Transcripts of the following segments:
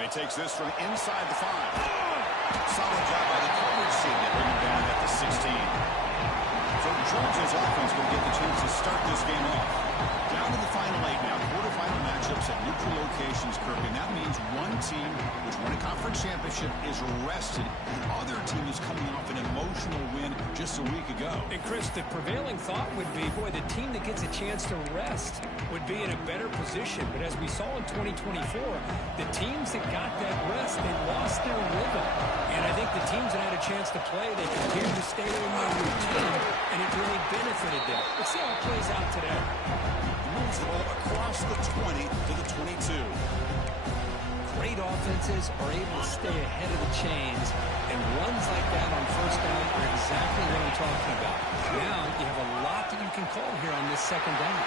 And he takes this from inside the 5. Solid job by the coverage team to bring him down at the 16. So Georgia's offense will get the chance to start this game off. Down to the final 8 now. Quarterfinal matchups at neutral locations, Kirk. And that means one team which won a conference championship is rested. The other team is coming off an emotional win just a week ago. And Chris, the prevailing thought would be, boy, the team that gets a chance to rest would be in a better position. But as we saw in 2024, the teams that got that rest, they lost their rhythm. And I think the teams that had a chance to play, they continued to stay in their routine, and it really benefited them. Let's see how it plays out today. Moves the ball across the 20 to the 22. Great offenses are able to stay ahead of the chains, and runs like that on first down are exactly what I'm talking about. Now you have a lot that you can call here on this second down.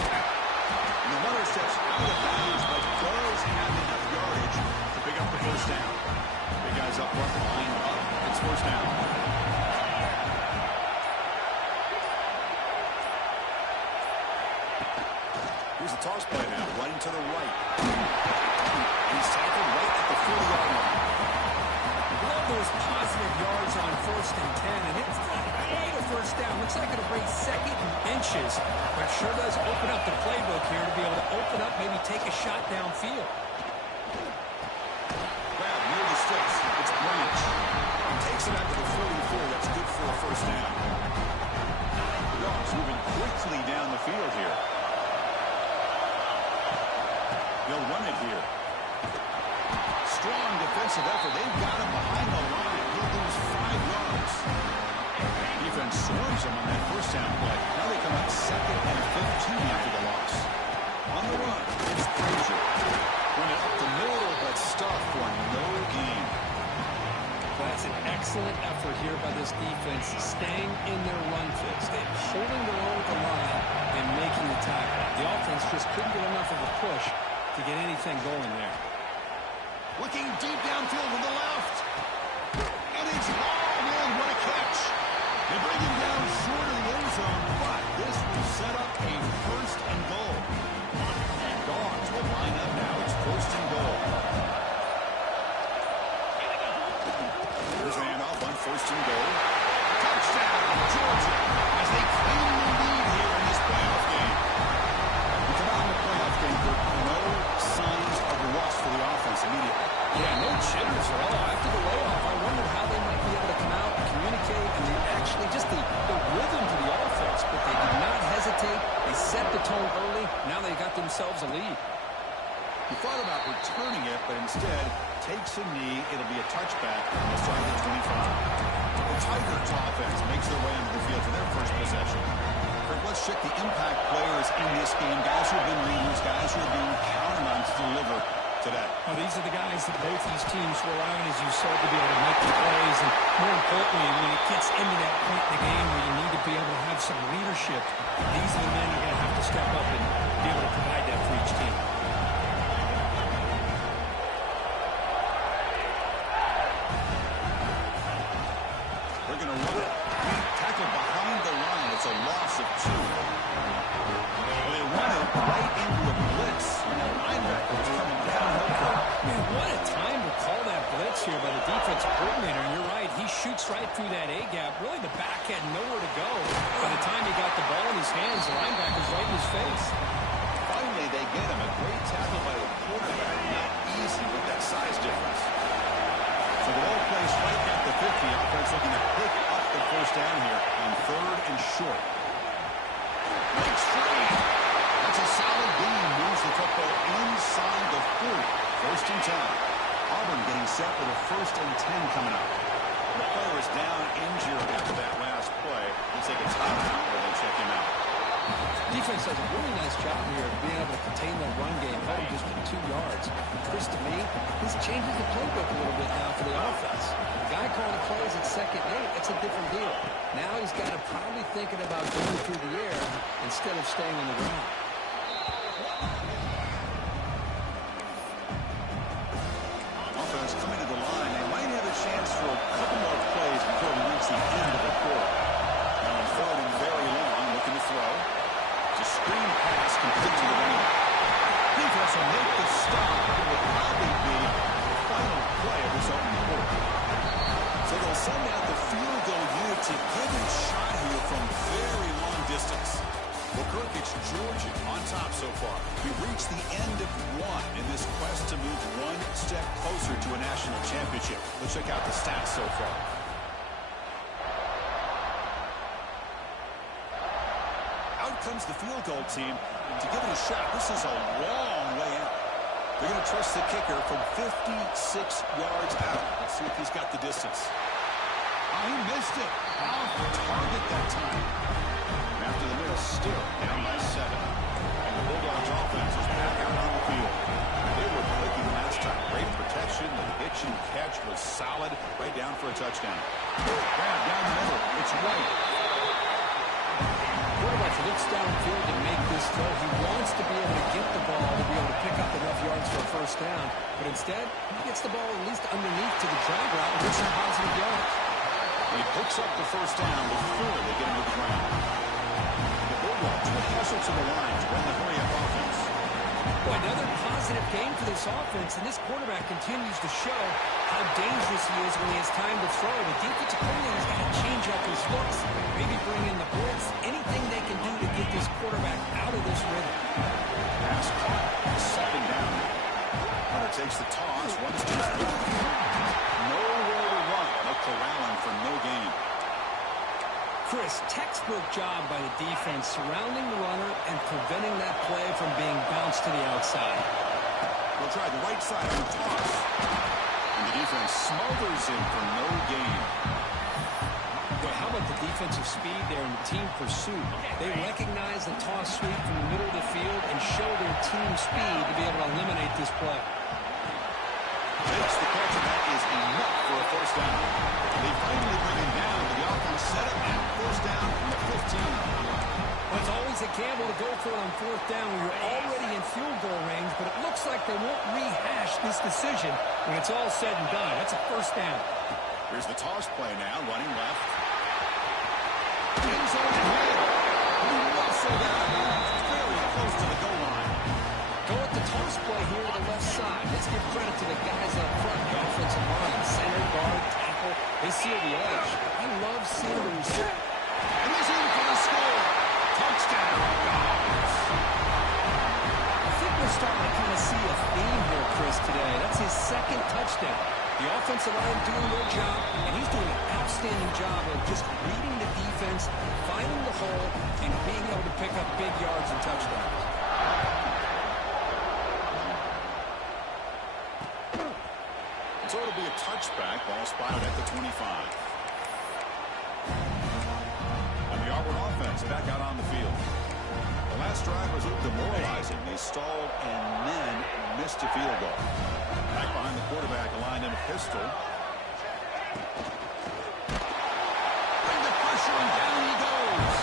And the runner steps out of bounds, but does have enough yardage to pick up the first down. Big guys up front, line up. It's first down. Here's the toss play now, running to the right. He's tackled right at the 40-yard line. Love those positive yards on 1st and 10, and it's not quite a first down. Looks like it'll bring 2nd and inches, but sure does open up the playbook here to be able to open up, maybe take a shot downfield. Grab near the sticks. It's Branch. He takes it out to the 44. That's good for a first down. Dogs moving quickly down the field here. They'll run it here. Strong defensive effort. They've got him behind the line. He'll lose 5 yards. Defense swarms him on that first down play. Now they come out 2nd and 15 after the loss. On the run, it's Frazier. Run it up the middle, but stuffed for no gain. That's an excellent effort here by this defense, staying in their run fix. They're holding their own at the line and making the tackle. The offense just couldn't get enough of a push to get anything going there. Looking deep downfield to the left. And it's hauled in. What a catch. They bring him down short of the end zone, but this will set up a 1st and goal. And Dogs will line up now. It's 1st and goal. Here's the handoff on 1st and goal. Touchdown, Georgia, as they claim the lead here in this playoff game. We come out in the playoff game with no signs of rust for the offense immediately. Yeah, no jitters at all. After the layoff, I wondered how they might be able to come out and communicate, and they actually just the rhythm to the offense, but they did not hesitate. They set the tone early. Now they got themselves a lead. He thought about returning it, but instead takes a knee. It'll be a touchback on the start of the 25. The Tigers offense makes their way onto the field for their first possession. Let's check the impact players in this game. Guys who have been leaders, guys who are being counted on to deliver today. Well, these are the guys that both these teams rely on, as you said, to be able to make the plays. And more importantly, when it gets into that point in the game where you need to be able to have some leadership, these are the men you're going to have to step up and be able to provide that for each team. They're going to run it. Tackle behind the line. It's a loss of 2. Well, they run it right into a blitz. And that linebacker is coming downhill. Man, what a time to call that blitz here by the defensive coordinator. And you're right, he shoots right through that A-gap. Really, the back had nowhere to go. By the time he got the ball in his hands, the linebacker's right in his face. Finally, they get him. A great tackle by the quarterback. Not easy with that size difference. So the ball plays right at the 50. Offense looking to pick up the first down here on 3rd and short. Breaks free. That's a solid gain. Moves the football inside the 40. 1st and 10. Auburn getting set for the 1st and 10 coming up. The player is down injured after that last play. Let's take a timeout where they check him out. Defense does a really nice job here of being able to contain that run game, holding just for 2 yards. Chris, to me, this changes the playbook a little bit now for the offense. The guy calling plays at 2nd and 8, that's a different deal. Now he's got to probably thinking about going through the air instead of staying on the ground. Offense coming to the line. They might have a chance for a couple more plays before we reach the end of the quarter. Now on 3rd and very long, looking to throw. It's a screen pass complete to the running back. Defense will make the stop. It will probably be play of this opening quarter. So they'll send out the field goal unit to give it a shot here from very long distance. Well, Kirk, it's Georgia on top so far. We've reached the end of one in this quest to move one step closer to a national championship. Let's check out the stats so far. Out comes the field goal team to give it a shot. This is a long way out. They're going to trust the kicker from 56 yards out. Let's see if he's got the distance. Oh, he missed it. Off target that time. After the miss, still down by 7. And the Bulldogs offense is back out on the field. They were clicking last time. Great protection. The hitch and catch was solid. Right down for a touchdown. Grab down the middle. It's White. Quarterback looks downfield to make this throw. He wants to be able to get the ball to be able to pick up enough yards for a first down. But instead, he gets the ball at least underneath to the drag route and gets some positive yards. He picks up the first down before they get him to the ground. The Bulldogs will hustle to the line to run the hurry-up offense. Well, another positive game for this offense, and this quarterback continues to show how dangerous he is when he has time to throw. The defensive coordinator's got to change up his looks, maybe bring in the blitz, anything they can do to get this quarterback out of this rhythm. Pass caught, second down. Hunter takes the toss, runs to his right. Nowhere to run. They'll corral him for no gain. Chris, textbook job by the defense surrounding the runner and preventing that play from being bounced to the outside. We'll try the right side on the toss. And the defense smothers him for no gain. Boy, how about the defensive speed there in the team pursuit? They recognize the toss sweep from the middle of the field and show their team speed to be able to eliminate this play. Makes the catch, and that is enough for a first down. They finally bring him down, but the offense set up at first down from the 15. Well, it's always a gamble to go for it on fourth down when you're already in field goal range, but it looks like they won't rehash this decision when it's all said and done. That's a first down. Here's the toss play now, running left. End zone ahead. He muscled out. Very close to the goal line. Go with the toss play here to the left side. Let's give credit to the guys up front, the offensive line, center, guard, tackle. They seal the edge. I love seeing the receiver. And he's in for the score. Touchdown, Dogs. I think we're starting to kind of see a theme here, Chris, today. That's his second touchdown. The offensive line doing their job, and he's doing an outstanding job of just reading the defense, finding the hole, and being able to pick up big yards and touchdowns. So it'll be a touchback, ball spotted at the 25. And the Auburn offense back out on the field. The last drive was a little demoralizing. They stalled and then missed a field goal. Back behind the quarterback, aligned in a pistol. Bring the pressure, and down he goes.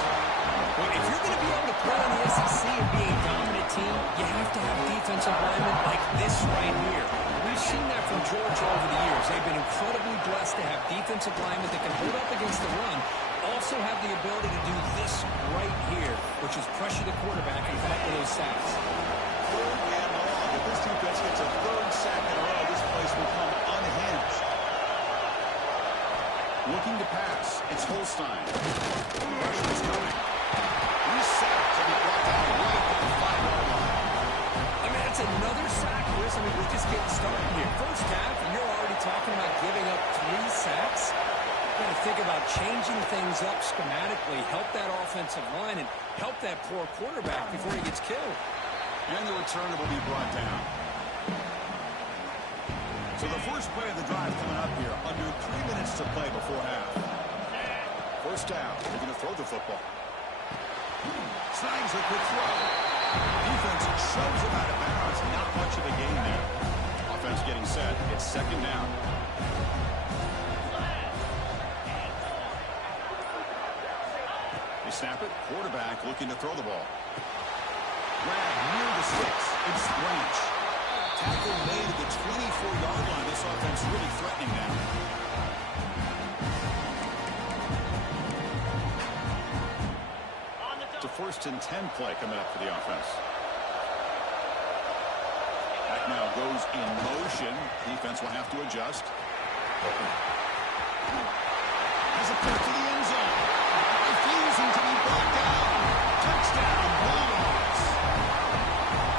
Well, if you're going to be able to play in the SEC and be a dominant team, you have to have defensive linemen like this right here. We've seen that from Georgia over the years. They've been incredibly blessed to have defensive linemen that can hold up against the run, also have the ability to do this right here, which is pressure the quarterback and come up with those sacks. Third and long. If this defense gets a third sack in a row, this place will come unhinged. Looking to pass. It's Holstein. Pressure is coming. He's sacked to be brought down right at the 5-yard line. I mean, that's another sack, Chris. I mean, we're just getting started here. First half, and you're already talking about giving up 3 sacks. You've got to think about changing things up schematically, help that offensive line, and help that poor quarterback before he gets killed. And the returner will be brought down. So the first play of the drive coming up here, under 3 minutes to play before half. First down, they're going to throw the football. Snags a quick throw. Defense shoves him out of bounds. Not much of a gain there. Offense getting set. It's second down. They snap it. Quarterback looking to throw the ball. Grab near the 6. It's Branch. Tackle made at the 24-yard line. This offense really threatening now. It's a 1st and 10 play coming up for the offense. Back now goes is in motion. Defense will have to adjust. Has a pass to the end zone. Refusing to be brought down. Touchdown, Bulldogs.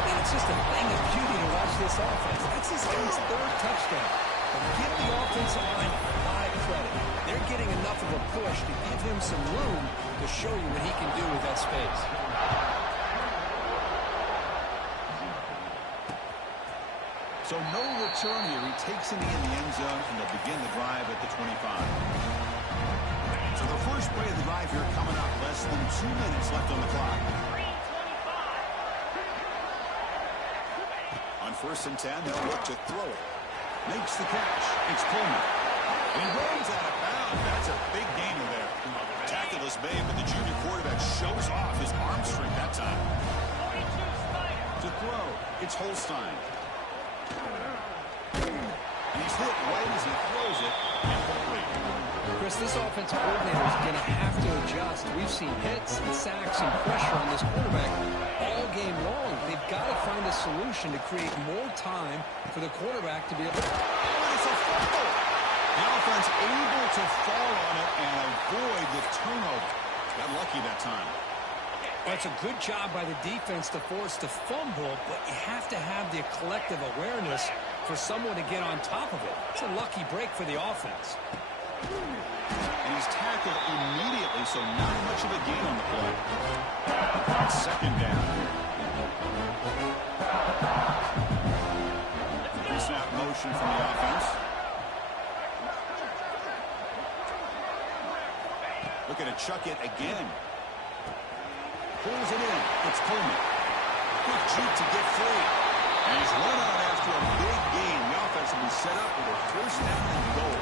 And it's just a thing of beauty to watch this offense. That's his team's third touchdown. But give the offensive line a lot of credit. They're getting enough of a push to give him some room to show you what he can do with that space. So no return here. He takes it in the end zone, and they'll begin the drive at the 25. So the first play of the drive here coming up. Less than 2 minutes left on the clock. On 1st and 10, they'll look to throw it. Makes the catch. It's Coleman. He runs out of bounds. That's a big gainer there. Tackle is made, but the junior quarterback shows off his arm strength that time. To throw, it's Holstein. He's hit right as he throws it. Chris, this offensive coordinator is going to have to adjust. We've seen hits and sacks and pressure on this quarterback all game long. They've got to find a solution to create more time for the quarterback to be able to... Oh, it's a fumble! The offense able to fall on it and avoid the turnover. Got lucky that time. Well, it's a good job by the defense to force the fumble, but you have to have the collective awareness for someone to get on top of it. It's a lucky break for the offense. And he's tackled immediately, so not much of a gain on the play. Second down. Snap motion from the offense. Looking to chuck it again. Pulls it in. It's Coleman. Quick juke to get free. And he's run out after a big gain. The offense will be set up with a 1st down and goal.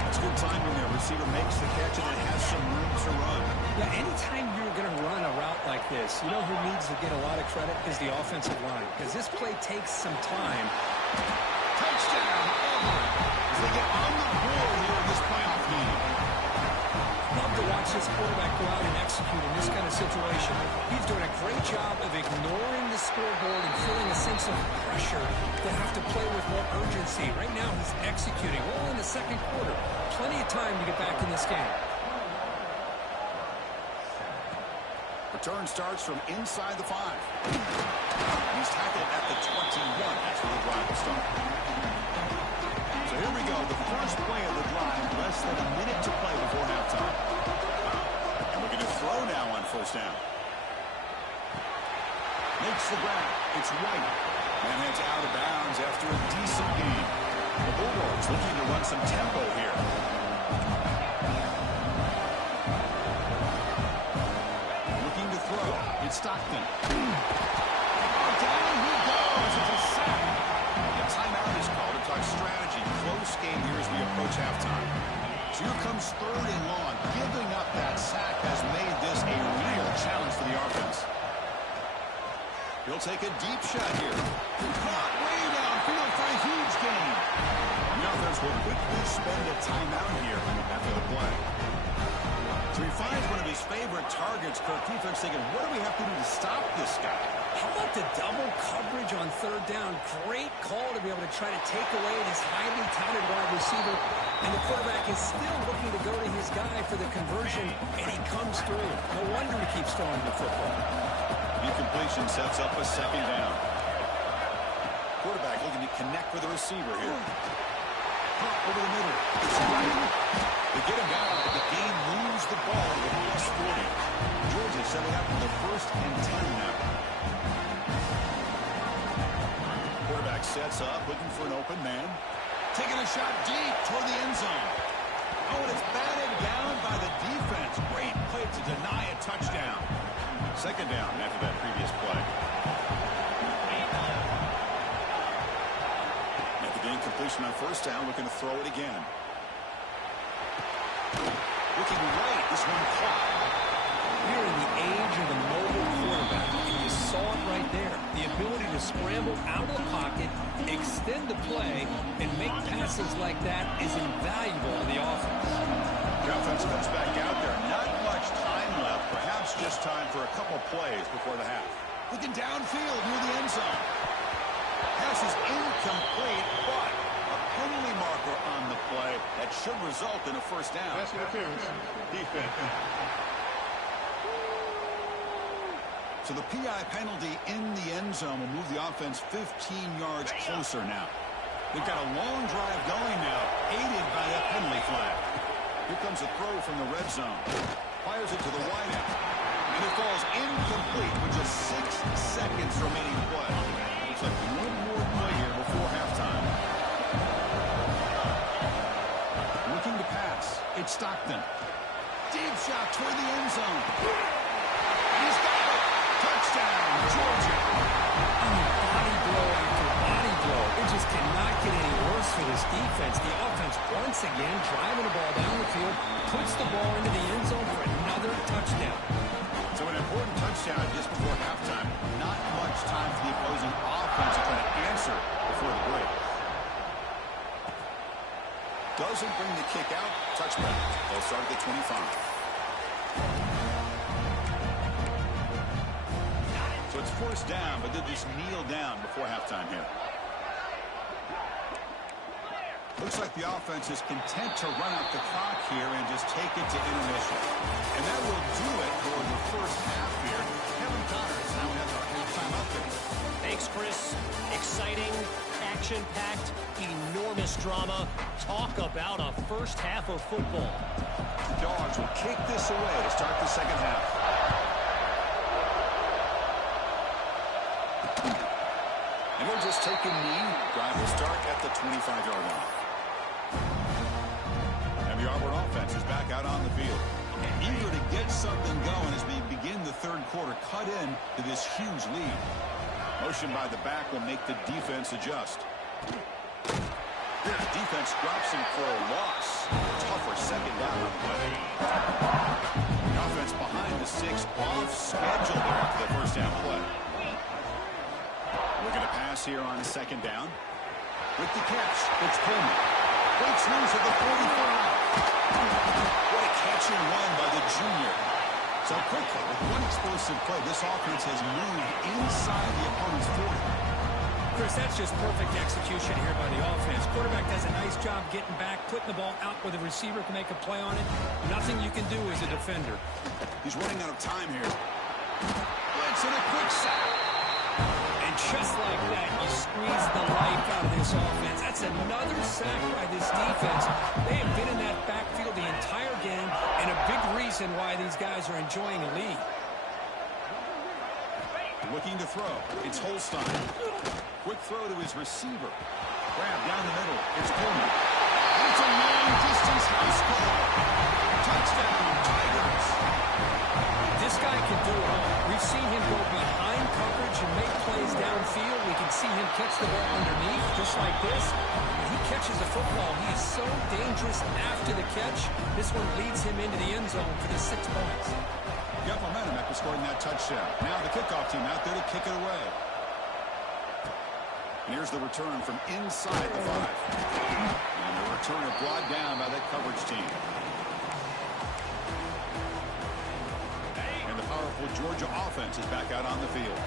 That's good timing there. Receiver makes the catch and it has some room to run. Yeah, anytime you're going to run a route like this, you know who needs to get a lot of credit is the offensive line. Because this play takes some time. Touchdown, Auburn. As they get on the board here in this playoff game. Love to watch this quarterback go out and execute in this kind of situation. He's doing a great job of ignoring the scoreboard and feeling a sense of pressure to have to play with more urgency. Right now, he's executing. Well, in the second quarter, plenty of time to get back in this game. Return starts from inside the 5. He's tackled at the 21. That's where the drive will start. So here we go. The first play of the drive. Less than a minute to play before halftime. And we're going to throw now on 1st down. Makes the grab. It's White. And heads out of bounds after a decent gain. The Bulldogs looking to run some tempo here. Looking to throw. It's Stockton. Down he goes. It's a sack. A timeout is called to talk strategy. Close game here as we approach halftime. So here comes 3rd and long. Giving up that sack has made this a real challenge for the offense. He'll take a deep shot here. Caught way downfield for a huge gain. The offense will quickly spend a timeout here after the play. So he finds one of his favorite targets. Kirk, defense thinking, what do we have to do to stop this guy? How about the double coverage on 3rd down? Great call to be able to try to take away this highly touted wide receiver. And the quarterback is still looking to go to his guy for the conversion, and he comes through. No wonder he keeps throwing the football. Incompletion sets up a 2nd down. Quarterback looking to connect with the receiver here. Pop over the middle. It's right. They get him down, but the game moves the ball to plus 40. Georgia setting up for the 1st and 10 now. Quarterback sets up, looking for an open man. Taking a shot deep toward the end zone. Oh, and it's batted down by the defense. Great play to deny a touchdown. 2nd down after that previous play. After the incompletion on 1st down, looking to throw it again. Looking right, this one caught. We're in the age of the mobile quarterback, and you saw it right there. The ability to scramble out of the pocket, extend the play, and make passes like that is invaluable to the offense. The offense comes back out there. Not much time left. Perhaps just time for a couple plays before the half. Looking downfield near the end zone. Pass is incomplete. That should result in a first down. Pass interference. Defense. So the PI penalty in the end zone will move the offense 15 yards closer now. We've got a long drive going now, aided by that penalty flag. Here comes a throw from the red zone. Fires it to the wideout. And it falls incomplete with just 6 seconds remaining to play. Looks like one more play here before halftime. Looking to pass. It's Stockton. Deep shot toward the end zone. He's got it. Touchdown, Georgia. Body blow after body blow. It just cannot get any worse for this defense. The offense once again driving the ball down the field, puts the ball into the end zone for another touchdown. So an important touchdown just before halftime. Not much time for the opposing offense to try to answer before the break. Doesn't bring the kick out. Touchback. They'll start at the 25. So it's forced down, but they'll just kneel down before halftime here. Looks like the offense is content to run out the clock here and just take it to intermission. And that will do it for the first half here. Kevin Connors now has our halftime update. Thanks, Chris. Exciting, action-packed, enormous drama. Talk about a first half of football. The Dogs will kick this away to start the second half. And we'll just take a knee. Drive will start at the 25-yard line. And the Auburn offense is back out on the field. Eager to get something going as we begin the third quarter. Cut in to this huge lead. Motion by the back will make the defense adjust. The defense drops him for a loss. Tougher second down on the play. The offense behind the 6 off schedule there after the first down play. We're going to pass here on second down. With the catch, it's Pullman. Breaks loose at the 45. What a catch and run by the junior. So quickly, with one explosive play, this offense has moved inside the opponent's 40. Chris, that's just perfect execution here by the offense. Quarterback does a nice job getting back, putting the ball out where the receiver can make a play on it. Nothing you can do as a defender. He's running out of time here. Blitz and a quick sack. And just like that, you squeeze the life out of this offense. That's another sack by this defense. They have been in that backfield the entire game, and a big reason why these guys are enjoying a lead. Looking to throw. It's Holstein. Quick throw to his receiver. Grab down the middle. It's Pullman. It's a long-distance house call. Touchdown, Tigers. This guy can do it all. We've seen him go behind coverage and make plays downfield. We can see him catch the ball underneath, just like this. When he catches the football, he is so dangerous after the catch. This one leads him into the end zone for the 6 points. Got momentum after scoring that touchdown. Now the kickoff team out there to kick it away. And here's the return from inside the 5. And the returner brought down by that coverage team. And the powerful Georgia offense is back out on the field.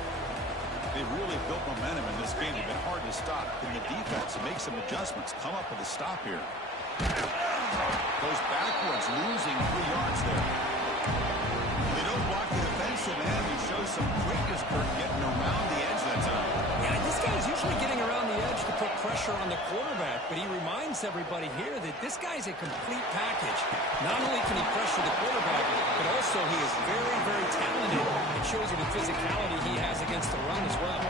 They've really built momentum in this game. They've been hard to stop. And the defense to make some adjustments, come up with a stop here. Goes backwards, losing 3 yards there. They don't block the defensive end. He shows some quickness, Kurt, getting around the edge that time. Yeah, this guy's usually getting around the edge to put pressure on the quarterback, but he reminds everybody here that this guy's a complete package. Not only can he pressure the quarterback, but also he is very, very talented. It shows you the physicality he has against the run as well.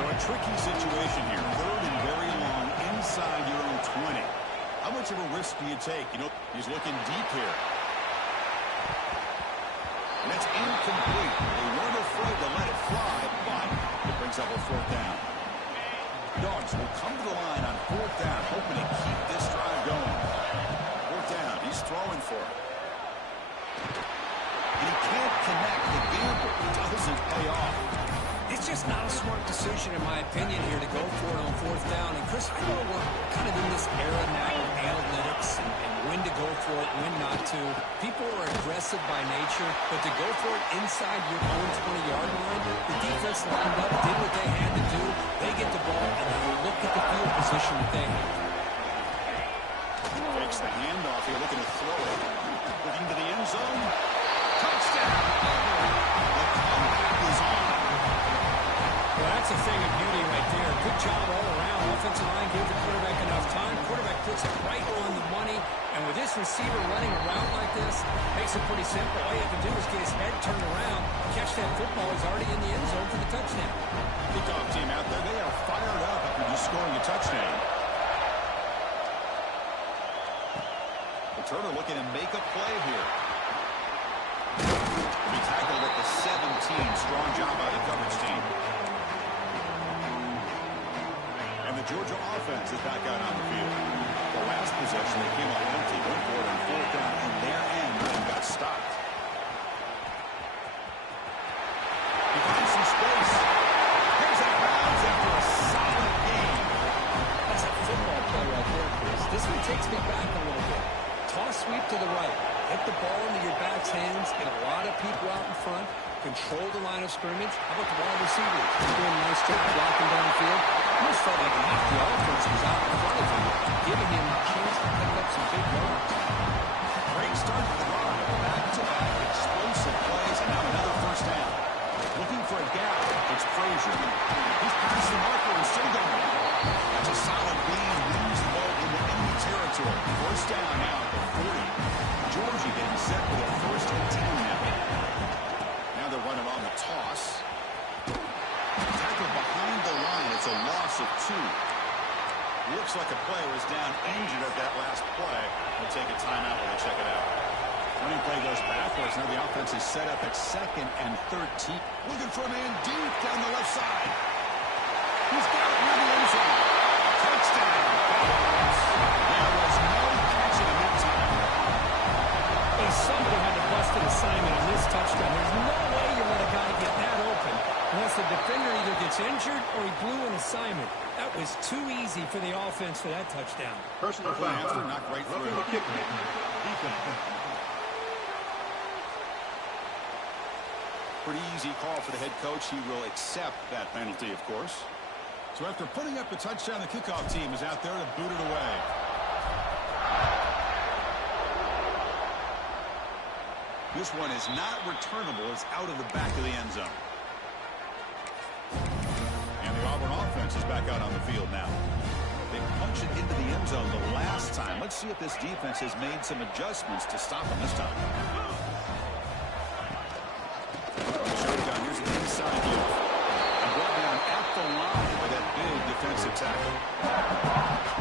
So a tricky situation here. Third and very long inside your own 20. How much of a risk do you take? You know, he's looking deep here. And that's incomplete. They weren't afraid to let it fly, but it brings up a 4th down. Dogs will come to the line on 4th down, hoping to keep this drive going. 4th down. He's throwing for it. And he can't connect. The gamble doesn't pay off. It's just not a smart decision, in my opinion, here to go for it on 4th down. And, Chris, I know we're kind of in this era now of analytics and when to go for it, when not to. People are aggressive by nature, but to go for it inside your own 20-yard line, the defense lined up, did what they had to do. They get the ball, and they look at the field position that they have. fakes the handoff here, looking to throw it. Looking to the end zone. Touchdown. The comeback is on. Well, that's a thing of beauty right there. Good job all around. Offensive line gave the quarterback enough time. Quarterback puts it right on the money. And with this receiver running around like this, makes it pretty simple. All you have to do is get his head turned around, catch that football. He's already in the end zone for the touchdown. Kickoff team out there, they are fired up after just scoring a touchdown. Turner looking to make a play here. He tackled at the 17. Strong job by the coverage team. And the Georgia offense is back out on the field. The last possession, they came up empty, went for it on fourth down, and their end and got stopped. He finds some space. Here's out of bounds after a solid game. That's a football play right there, Chris. This one takes me back a little bit. Toss sweep to the right. Hit the ball into your back's hands. Get a lot of people out in front. Control the line of scrimmage. How about the wide receivers? They're doing a nice job blocking downfield. Almost felt like half the offense was out in front of him, giving him a chance to pick up some big yards. Great start to the drive. Back-to-back explosive plays, and now another first down. Looking for a gap. It's Frazier. He's past the marker and still going. That's a solid gain. Moves the ball into enemy territory. First down now at the 40. Georgia getting set for the first and 10 now. Now they're running on the toss. Tackled behind the line. It's a loss of 2. Looks like a player is down injured at that last play. We'll take a timeout when they check it out. Running play goes backwards. Now the offense is set up at 2nd and 13. Looking for a man deep down the left side. He's got it near the end zone. Touchdown. There was no catching him that time. But somebody had to bust an assignment on this touchdown. There's no way you let a guy get that open unless the defender either gets injured or he blew an assignment. That was too easy for the offense for that touchdown. Personal foul. After knocked right through. Roughing the kicker. Defense. Pretty easy call for the head coach. He will accept that penalty, of course. So after putting up a touchdown, the kickoff team is out there to boot it away. This one is not returnable. It's out of the back of the end zone. And the Auburn offense is back out on the field now. They punched it into the end zone the last time. Let's see if this defense has made some adjustments to stop them this time. Showdown, here's an inside view. And brought down at the line by that big defensive tackle.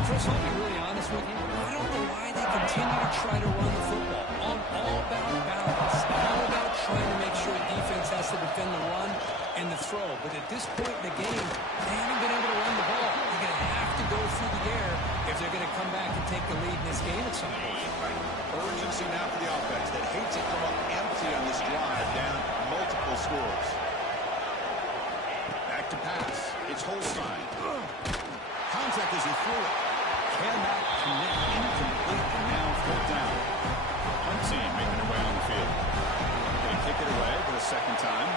Chris, I'll be really honest with you. I don't know why they continue to try to run the football. I'm all about balance. All about trying to make sure defense has to defend the run and the throw. But at this point in the game, they haven't been able to run the ball. They're going to have to go through the air if they're going to come back and take the lead in this game at some point. Urgency now for the offense that hates to come up empty on this drive, down multiple scores. Back to pass. It's Holstein. Contact as he threw it. Cannot connect, incomplete, and now fourth down. Punt team making their way on the field. Going to kick it away for the second time.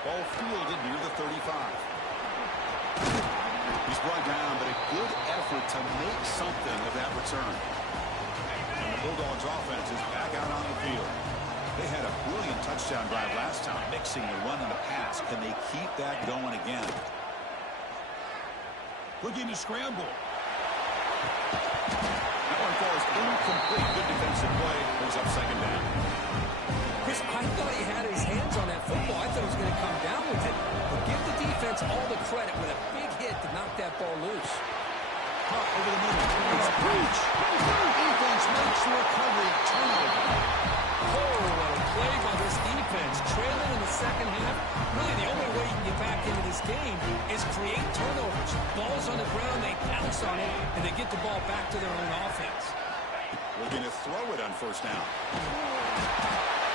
Ball fielded near the 35. He's brought down, but a good effort to make something of that return. And the Bulldogs offense is back out on the field. They had a brilliant touchdown drive last time, mixing the run and the pass. Can they keep that going again? Looking to scramble. That one falls incomplete. Good defensive play. Brings up second down. Chris, I thought he had his hands on that football. I thought he was going to come down with it. But give the defense all the credit with a big hit to knock that ball loose. Caught over the middle. It's breach. Defense makes the recovery. Turnover. Oh, what a play by this defense. Trailing in the second half. Really, the only way you can get back into this game is create turnovers. Ball's on the ground, they pounce on it, and they get the ball back to their own offense. We're going to throw it on first down.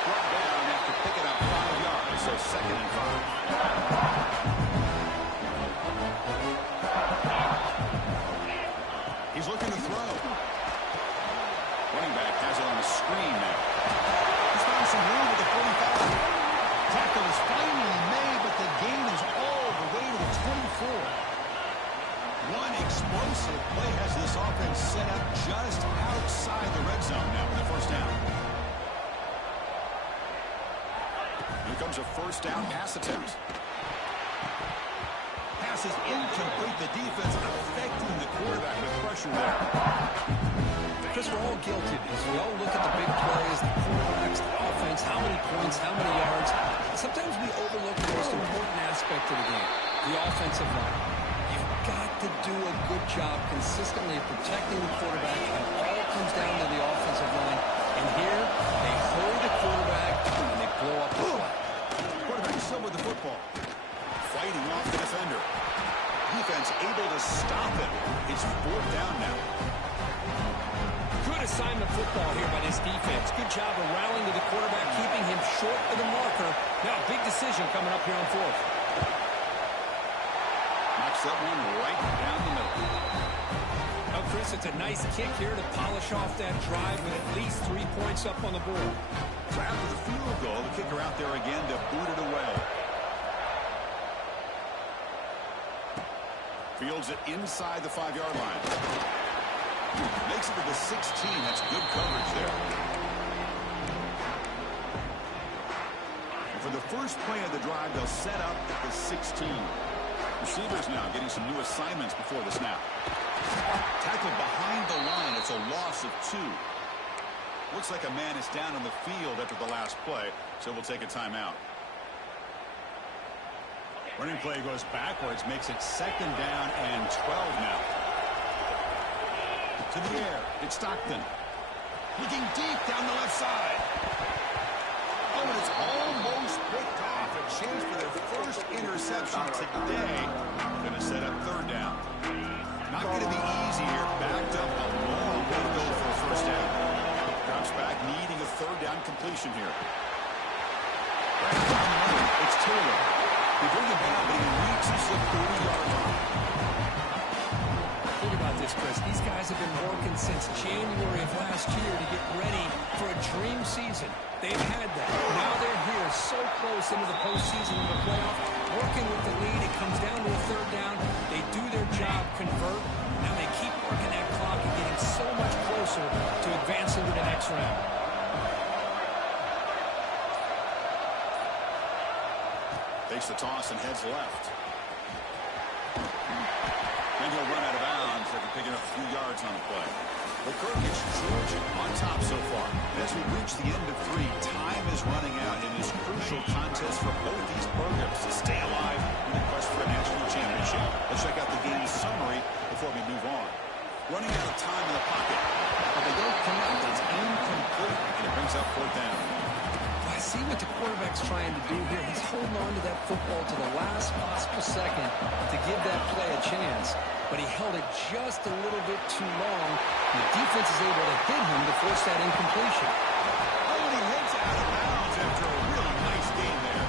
Brought down after picking up 5 yards, so second and 5. He's looking to throw. Running back has it on the screen now. He's found some room at the 45. Tackle is finally made, but the gain is all the way to the 24. set up just outside the red zone now for the first down. Here comes a first down pass attempt. Pass is incomplete. The defense affecting the quarterback with pressure there. Chris, we're all guilty of this. We all look at the big plays, the quarterbacks, the offense, how many points, how many yards. Sometimes we overlook the most important aspect of the game, the offensive line. You've got to do a good job consistently protecting the quarterback, and it all comes down to the offensive line. And here, they hold the quarterback, and they blow up the play. Quarterback still with the football. Fighting off the defender. Defense able to stop him. It's fourth down now. Good assignment football here by this defense. Good job of rallying to the quarterback, keeping him short of the marker. Now, big decision coming up here on fourth. Knocks that one right down the middle. Now, Chris, it's a nice kick here to polish off that drive with at least 3 points up on the board. So after the field goal, the kicker out there again to boot it away. Fields it inside the 5-yard line. Makes it to the 16. That's good coverage there. And for the first play of the drive, they'll set up at the 16. Receivers now getting some new assignments before the snap. Tackled behind the line. It's a loss of 2. Looks like a man is down on the field after the last play, so we'll take a timeout. Running play goes backwards, makes it second down and 12 now. To the air, it's Stockton. Looking deep down the left side. Oh, and it's almost picked off. A chance for their first interception today. Going to set up third down. Not going to be easy here. Backed up a long way to go for a first down. Drops back, needing a third down completion here. Right down the middle, it's Taylor. They bring him down, but he reaches the 30-yard line. Think about this, Chris. These guys have been working since January of last year to get ready for a dream season. They've had that. Now they're here so close into the postseason of the playoff, working with the lead. It comes down to a third down. They do their job, convert. Now they keep working that clock and getting so much closer to advancing to the next round. Takes the toss and heads left. Then he'll run out of bounds after picking up a few yards on the play. Well, Kirk, it's Georgia on top so far. As we reach the end of 3, time is running out in this crucial contest for both these programs to stay alive in the quest for a national championship. Let's check out the game summary before we move on. Running out of time in the pocket, but they don't connect. It's incomplete, and it brings up fourth down. I see what the quarterback's trying to do here. He's holding on to that football to the last possible second to give that play a chance. But he held it just a little bit too long. And the defense is able to hit him to force that incompletion. Oh, and he heads out of bounds after a really nice game there.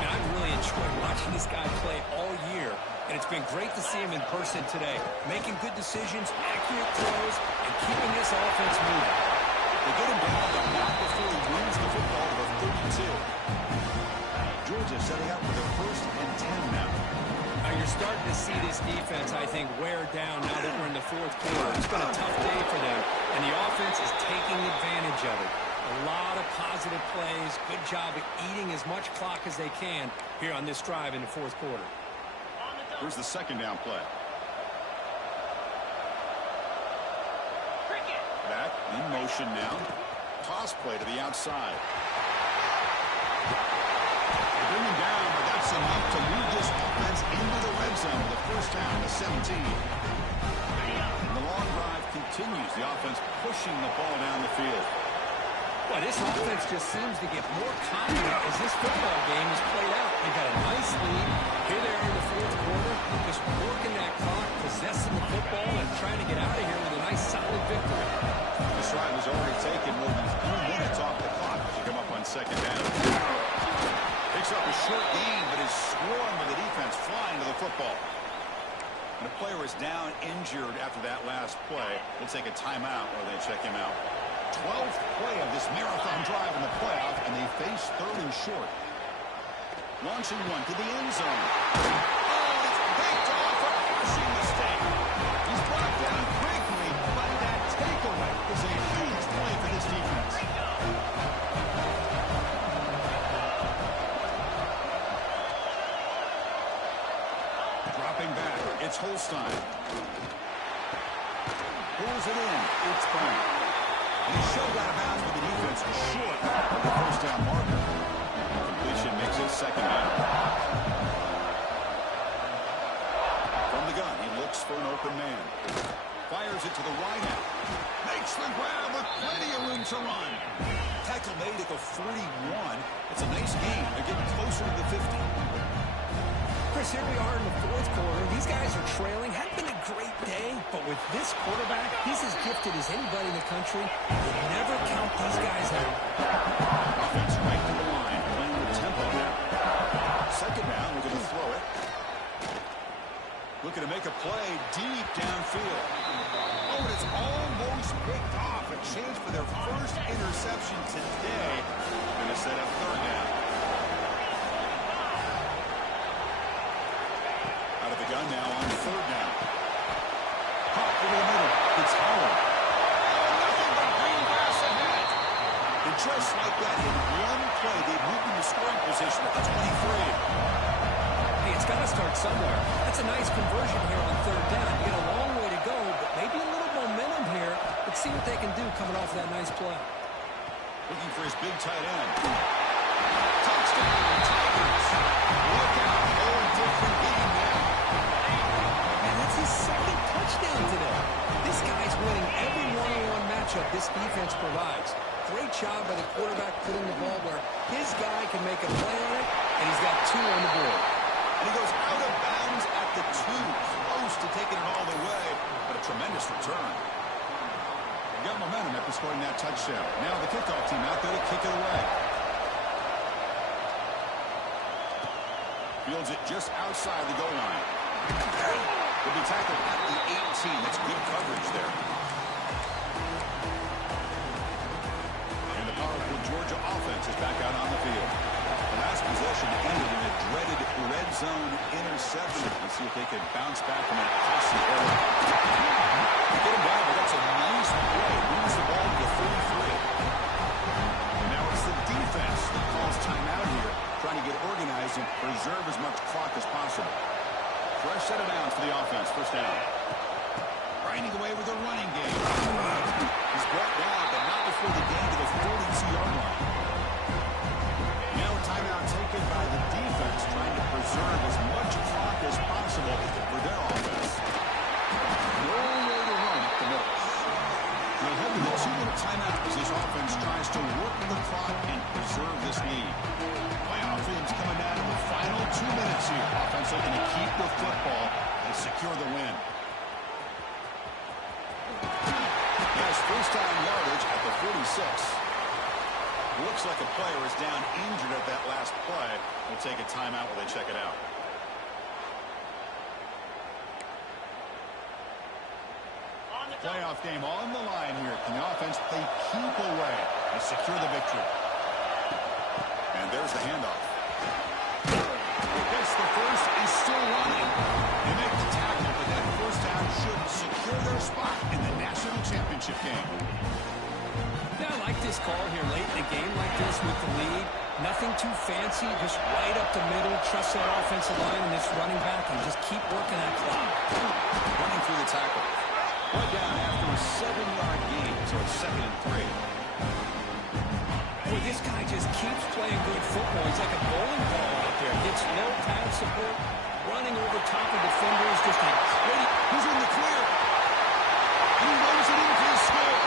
Now, I've really enjoyed watching this guy play all year. And it's been great to see him in person today. Making good decisions, accurate throws, and keeping this offense moving. They get him down, but not before he wins the football to the 32. Georgia setting up for their first and 10 now. Now you're starting to see this defense, I think, wear down now that we're in the fourth quarter. It's been a tough day for them, and the offense is taking advantage of it. A lot of positive plays. Good job of eating as much clock as they can here on this drive in the fourth quarter. Here's the second down play. Back in motion now. Toss play to the outside. They bring him down, but that's enough to move this offense into the red zone. The first down to 17. And the long drive continues. The offense pushing the ball down the field. Well, this offense just seems to get more confident as this football game is played out. They've got a nice lead. Here they are in the fourth quarter, just working that clock, possessing the football, and trying to get out of here with a nice, solid victory. This drive has already taken more than 2 minutes off the clock as you come up on second down. Picks up a short gain, but is swarmed with the defense flying to the football. And a player is down injured after that last play. We'll take a timeout while they check him out. 12th play of this marathon drive in the playoff, and they face third and short. Launching one to the end zone. Oh, it's picked off, a crushing mistake. He's brought down breakaway is a huge play for this defense. Dropping back, it's Holstein. Pulls it in, it's Bryant. He shoved out of bounds, but the defense was short of the first down marker. Completion makes it second down. From the gun, he looks for an open man. Fires it to the right hand. Makes the grab with plenty of room to run. Tackle made at the 41. It's a nice gain. They're getting closer to the 50. Chris, here we are in the fourth quarter. These guys are trailing. Hadn't been a great day, but with this quarterback, he's as gifted as anybody in the country. You never count these guys out. Offense right to the line, playing with tempo now. Second down, we're going to throw it. Looking to make a play deep downfield. Oh, and it's almost picked off. A chance for their first interception today. Going to set up third down. Out of the gun now on third down. Pop over the middle. It's Howard. Nothing but green grass ahead. And just like that, in one play, they've moved into scoring position at the 23. Hey, it's got to start somewhere. That's a nice conversion here on third down. You got a long way to go, but maybe a little momentum here. Let's see what they can do coming off that nice play. Looking for his big tight end. Touchdown, Tigers. Look out. Whole different game now. Man, that's his second touchdown today. This guy's winning every one-on-one matchup this defense provides. Great job by the quarterback putting the ball where his guy can make a play on it, and he's got two on the board. And he goes out of bounds at the 2, close to taking it all the way, but a tremendous return. They got momentum after scoring that touchdown. Now the kickoff team out there to kick it away. Fields it just outside the goal line. Will be tackled at the 18. That's good coverage there. And the powerful Georgia offense is back out on the field. The last possession ended in a dreaded red zone interception. Let's see if they can bounce back from that costly error. Get him down, but that's a nice play. Moves the ball to the 33. And now it's the defense that calls timeout here, trying to get organized and preserve as much clock as possible. Fresh set of downs for the offense. First down. Grinding away with a running game. He's brought down, but not before the gain to the 42-yard line. Now a timeout taken by the defense, trying to preserve as much clock as possible for their offense. No way to run up the middle. They'll head to the 2-minute timeout as this offense tries to work the clock and preserve this lead. Playoff teams coming down to the final 2 minutes here. Offense looking to keep the football and secure the win. Yes, first time yardage at the 46. Looks like a player is down injured at that last play. We'll take a timeout while they check it out. Playoff game on the line here. Can the offense play keep away and secure the victory? And there's the handoff. Yes, the first is still running. They make the tackle, but that first down should secure their spot in the national championship game. Yeah, I like this call here late in a game like this with the lead. Nothing too fancy, just right up the middle. Trust that offensive line and this running back and just keep working that clock. Running through the tackle. Right down after a 7-yard gain, so it's 2nd and 3. Boy, this guy just keeps playing good football. He's like a bowling ball out there. Gets no pad support, running over top of defenders. Just a great... He's in the clear. He runs it in for the score.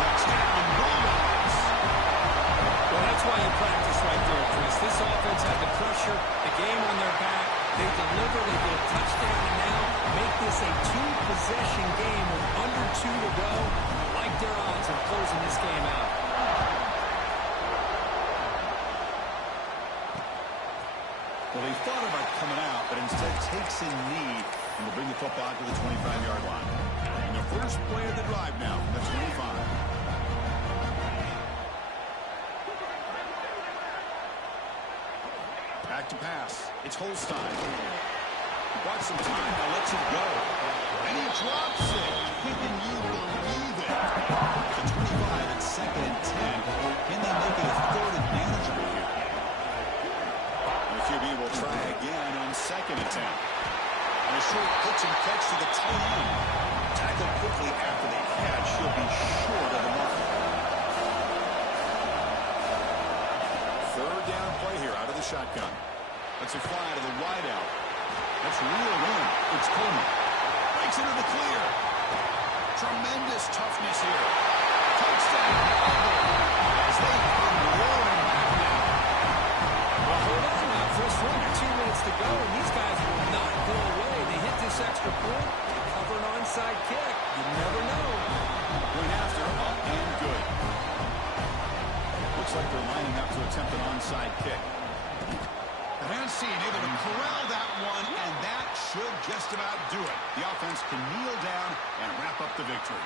Touchdown, Bulldogs. Well, that's why you practice right there, Chris. This offense had the pressure, the game on their back. They deliver, they get a touchdown, and now make this a 2-possession game with under 2 to go. I like their odds of closing this game out. Well, they thought about coming out, but instead takes a knee and will bring the football to the 25-yard line. And the first play of the drive now, the 25. Back to pass. It's Holstein. He bought some time, now lets it go. And he drops it. Can you believe it? The 25 and 2nd and 10. Can they make it a 3rd and manageable here? The QB will try again on 2nd and 10. And a short pitch and catch to the tight end. Tackled quickly after the catch. He'll be short of the mark. 3rd down play here out of the shotgun. That's a fly to the wideout. That's reeled in. It's Coleman. Breaks into the clear. Tremendous toughness here. Touchdown. As they come roaring back now. Well, hold on now. First one, 2 minutes to go, and these guys will not go away. They hit this extra point, cover an onside kick. You never know. Went after, up and good. Looks like they're lining up to attempt an onside kick. Hansen able to corral that one, and that should just about do it. The offense can kneel down and wrap up the victory.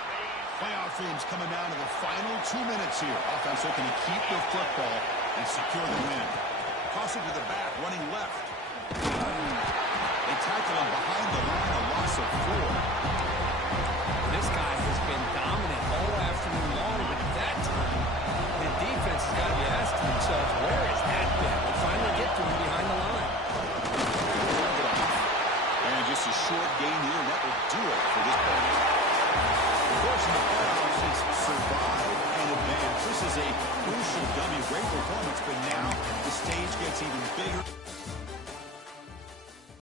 Playoff dreams coming down to the final 2 minutes here. Offense looking to keep their football and secure the win. Toss it to the back, running left. They tackle him behind the line, a loss of 4. This guy has been dominant all afternoon long, but at that time, the defense has got to be asking themselves, where is that been? They finally get to him behind the line. And just a short gain here, that will do it for this play. Of course, in the playoffs, it's survive and advance. This is a crucial W. Great performance, but now the stage gets even bigger.